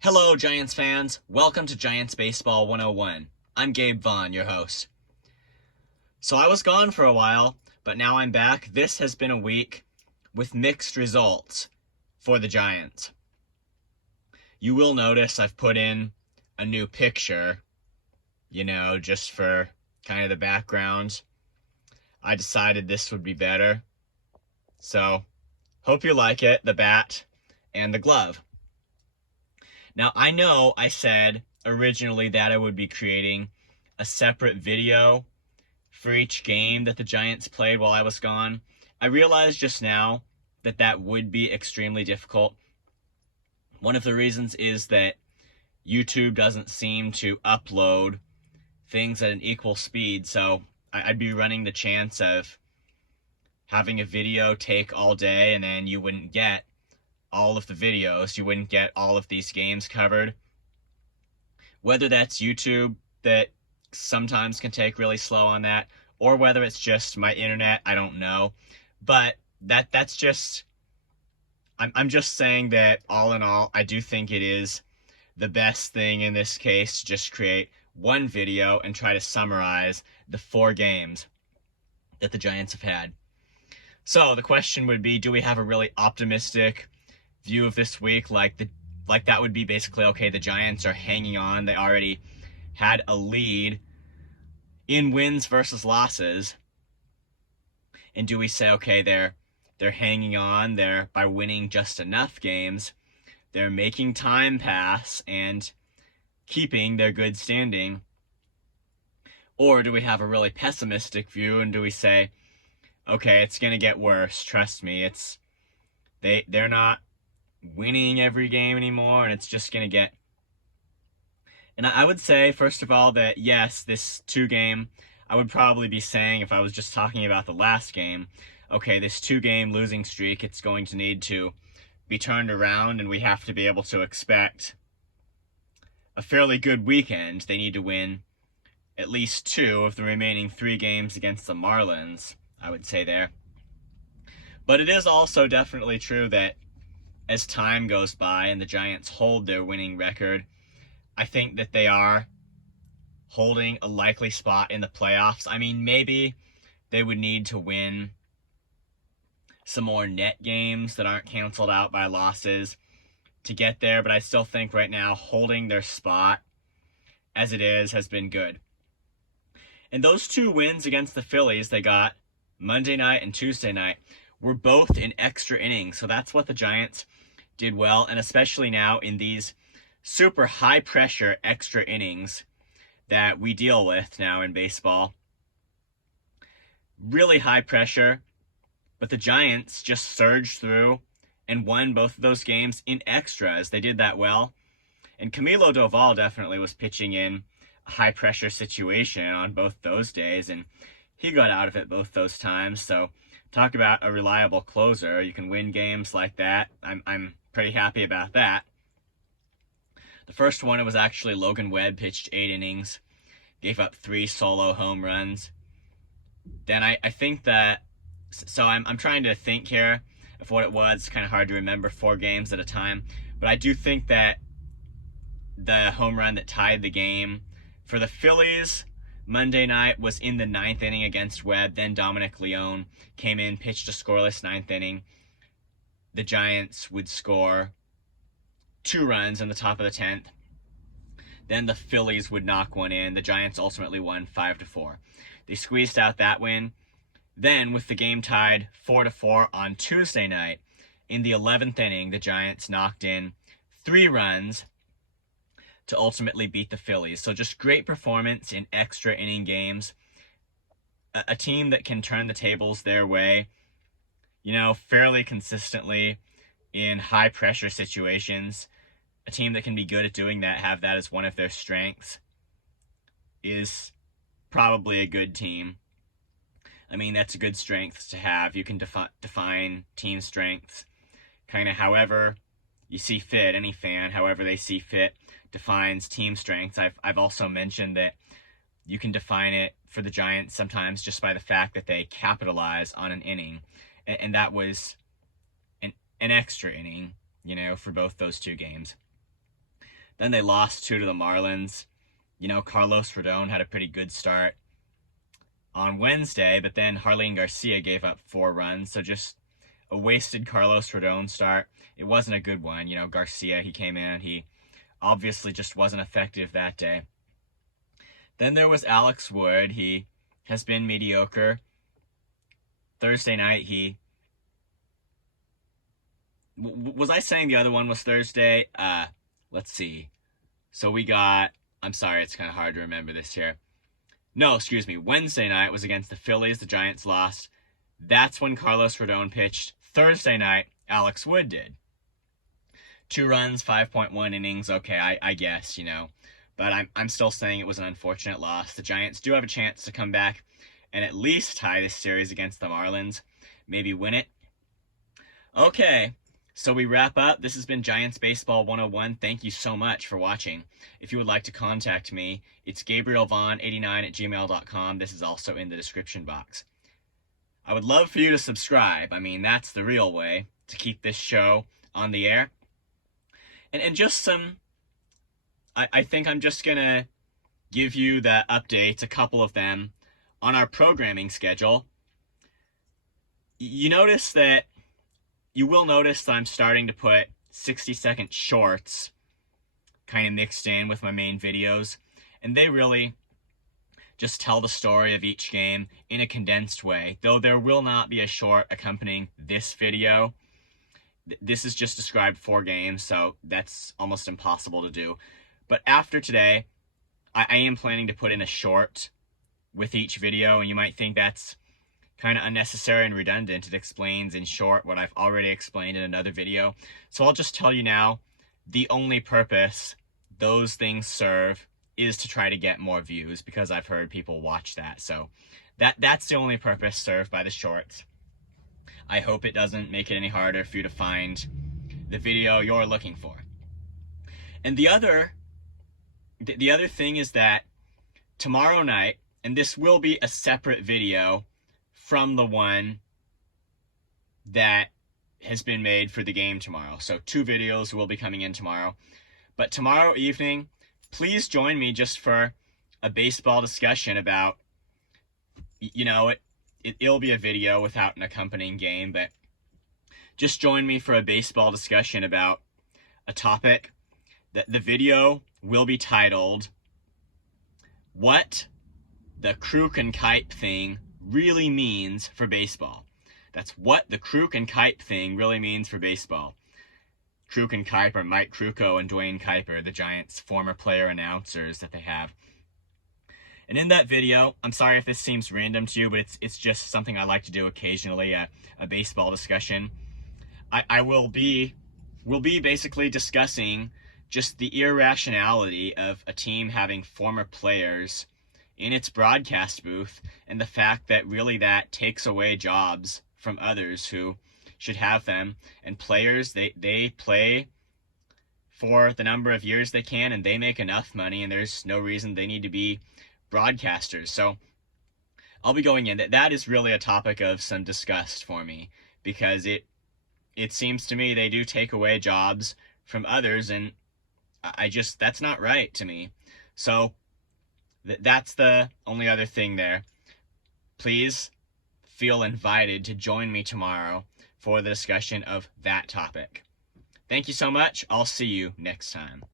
Hello, Giants fans. Welcome to Giants Baseball 101. I'm Gabe Vaughn, your host. So I was gone for a while, but now I'm back. This has been a week with mixed results for the Giants. You will notice I've put in a new picture, just for kind of the background. I decided this would be better. So, hope you like it, the bat and the glove. Now, I know I said originally that I would be creating a separate video for each game that the Giants played while I was gone. I realized just now that that would be extremely difficult. One of the reasons is that YouTube doesn't seem to upload things at an equal speed, so I'd be running the chance of having a video take all day and then you wouldn't get all of the videos. You wouldn't get all of these games covered. Whether that's YouTube that sometimes can take really slow on that, or whether it's just my internet, I don't know. But that's just, I'm just saying that all in all, I do think it is the best thing in this case to just create one video and try to summarize the 4 games that the Giants have had. So the question would be, do we have a really optimistic view of this week? Like that would be basically, okay, the Giants are hanging on. They already had a lead in wins versus losses. And do we say, okay, they're hanging on, they're by winning just enough games, they're making time pass and keeping their good standing? Or do we have a really pessimistic view and do we say, okay, it's going to get worse, trust me, they're not winning every game anymore and it's just going to get... And I would say, first of all, that yes, this 2-game, I would probably be saying, if I was just talking about the last game, okay, this 2-game losing streak, it's going to need to be turned around and we have to be able to expect a fairly good weekend. They need to win at least 2 of the remaining 3 games against the Marlins, I would say there. But it is also definitely true that as time goes by and the Giants hold their winning record, I think that they are holding a likely spot in the playoffs. I mean, maybe they would need to win some more net games that aren't canceled out by losses to get there, but I still think right now holding their spot as it is has been good. And those 2 wins against the Phillies they got Monday night and Tuesday night were both in extra innings, so that's what the Giants did well, and especially now in these super high pressure extra innings that we deal with now in baseball. Really high pressure, but the Giants just surged through and won both of those games in extras. They did that well. And Camilo Doval definitely was pitching in a high pressure situation on both those days, and he got out of it both those times. So talk about a reliable closer. You can win games like that. I'm pretty happy about that. The first one, it was actually Logan Webb, pitched 8 innings, gave up 3 solo home runs. Then I think that, so I'm trying to think here of what it was. It's kind of hard to remember 4 games at a time, but I do think that the home run that tied the game for the Phillies Monday night was in the 9th inning against Webb. Then Dominic Leone came in, pitched a scoreless 9th inning. The Giants would score 2 runs in the top of the 10th. Then the Phillies would knock one in. The Giants ultimately won 5-4. They squeezed out that win. Then, with the game tied 4-4 on Tuesday night, in the 11th inning, the Giants knocked in 3 runs to ultimately beat the Phillies. So just great performance in extra inning games. A team that can turn the tables their way, fairly consistently in high pressure situations. A team that can be good at doing that, have that as one of their strengths, is probably a good team. I mean, that's a good strength to have. You can define team strengths kind of however you see fit. Any fan, however they see fit, defines team strengths. I've also mentioned that you can define it for the Giants sometimes just by the fact that they capitalize on an inning. And that was an extra inning, for both those 2 games. Then they lost 2 to the Marlins. You know, Carlos Rodon had a pretty good start on Wednesday, but then Jarlin Garcia gave up 4 runs, so just a wasted Carlos Rodon start. It wasn't a good one. You know, Garcia, he came in, he obviously just wasn't effective that day. Then there was Alex Wood. He has been mediocre. Thursday night, was I saying the other one was Thursday? Let's see. So we got, I'm sorry, it's kind of hard to remember this here. No, excuse me. Wednesday night was against the Phillies. The Giants lost. That's when Carlos Rodon pitched. Thursday night, Alex Wood did. 2 runs, 5.1 innings. Okay, I guess, you know. But I'm still saying it was an unfortunate loss. The Giants do have a chance to come back and at least tie this series against the Marlins. Maybe win it. Okay, so we wrap up. This has been Giants Baseball 101. Thank you so much for watching. If you would like to contact me, it's GabrielVaughn89@gmail.com. This is also in the description box. I would love for you to subscribe. I mean, that's the real way to keep this show on the air. And just some... I think I'm just going to give you the updates, a couple of them, on our programming schedule. You will notice that I'm starting to put 60-second shorts kind of mixed in with my main videos. And they really just tell the story of each game in a condensed way. Though there will not be a short accompanying this video. This is just described 4 games, so that's almost impossible to do. But after today, I am planning to put in a short with each video, and you might think that's kind of unnecessary and redundant. It explains in short what I've already explained in another video. So I'll just tell you now, the only purpose those things serve is to try to get more views, because I've heard people watch that. So that's the only purpose served by the shorts. I hope it doesn't make it any harder for you to find the video you're looking for. And the other thing is that tomorrow night, and this will be a separate video from the one that has been made for the game tomorrow. So 2 videos will be coming in tomorrow. But tomorrow evening, please join me just for a baseball discussion about, you know, it'll be a video without an accompanying game, but just join me for a baseball discussion about a topic. The video will be titled, What the Kruk and Kuip Thing Really Means for Baseball. That's what the Kruk and Kuip thing really means for baseball. Kruk and Kuip are Mike Krukow and Duane Kuiper, the Giants' former player announcers that they have. And in that video, I'm sorry if this seems random to you, but it's just something I like to do occasionally, a baseball discussion. We'll be basically discussing just the irrationality of a team having former players in its broadcast booth, and the fact that really that takes away jobs from others who should have them. And players, they play for the number of years they can, and they make enough money, and there's no reason they need to be broadcasters. So I'll be going in. That is really a topic of some disgust for me, because it seems to me they do take away jobs from others, and that's not right to me. So that's the only other thing there. Please feel invited to join me tomorrow for the discussion of that topic. Thank you so much. I'll see you next time.